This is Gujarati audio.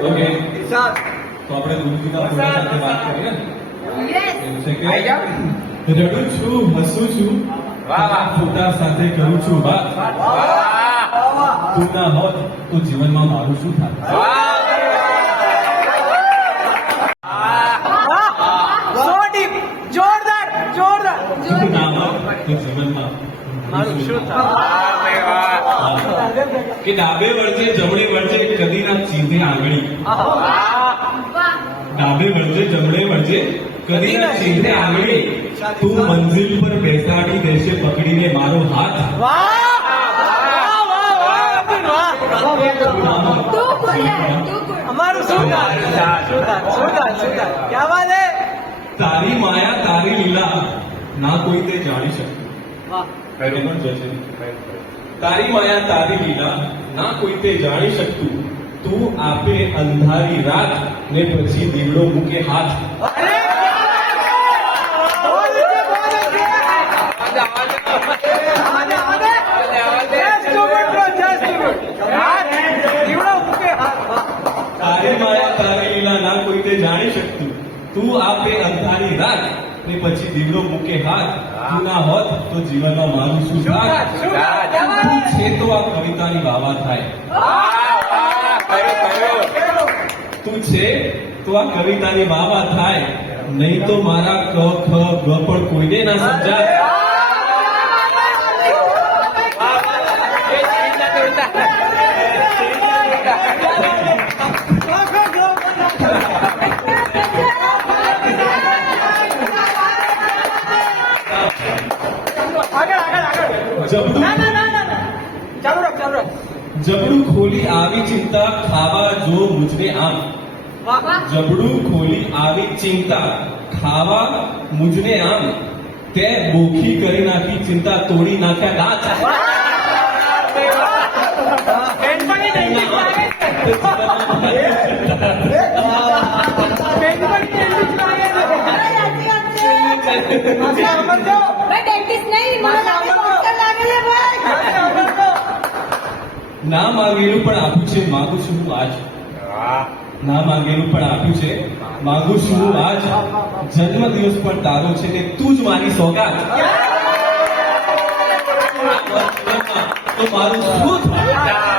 ઓકે સાત તો આપણે ગુરુજીના ફોટા સાથે વાત કરીએ ને એવું છે આઈ કે જાઓ રડું છું હસું છું વાહ, વાહ. ફોટા સાથે કરું છું વાત વાહ તું ના હોત તો જીવનમાં મારું શું થાય સો ડીપ જોરદાર જોરદાર તું ના હોત તો જીવનમાં મારું શું થાય કે ડાબે વળજે જમણે વળજે કદી ના ચીંધે આંગળી ડાબે વળજે જમણે વળજે કદી ના ચીંધે આંગળી તું મંજિલ પર બેસાડી દેશે પકડીને મારો હાથ અમારું શું ક્યાં વાત હે તારી માયા તારી લીલા ના કોઈ તે જાણી શકે બરોબર જશે તારી માયા તારી લીલા ના કોઈ તે જાણી શકતું તું આપે અંધારી રાત ને પછી દીવડો મૂકે હાથ તારી માયા તારી લીલા ના કોઈ તે જાણી શકતું તું આપે અંધારી રાત ને પછી દીવડો મૂકે હાથ તું ના હોત તો જીવનમાં મારું શું થાત તું છે તો આ કવિતાની વાવા થાય તું છે તો આ કવિતાની વાવા થાય નહીં તો મારા ક ખ ગ પણ કોઈને ના સમજાય જબડું ખોલી આવી ચિંતા ખાવા જો મુજને આમ જબડું ખોલી આવી ચિંતા ખાવા મુજને આમ તે બોખી કરી નાખી ચિંતા તોડી નાખ્યા ના માંગેલું પણ આપ્યું છે માંગુ છું હું આજ ના માંગેલું પણ આપ્યું છે માંગુ છું હું આજ જન્મ દિવસ પણ તારો છે ને તું જ મારી સોગાત તો મારું શું થાય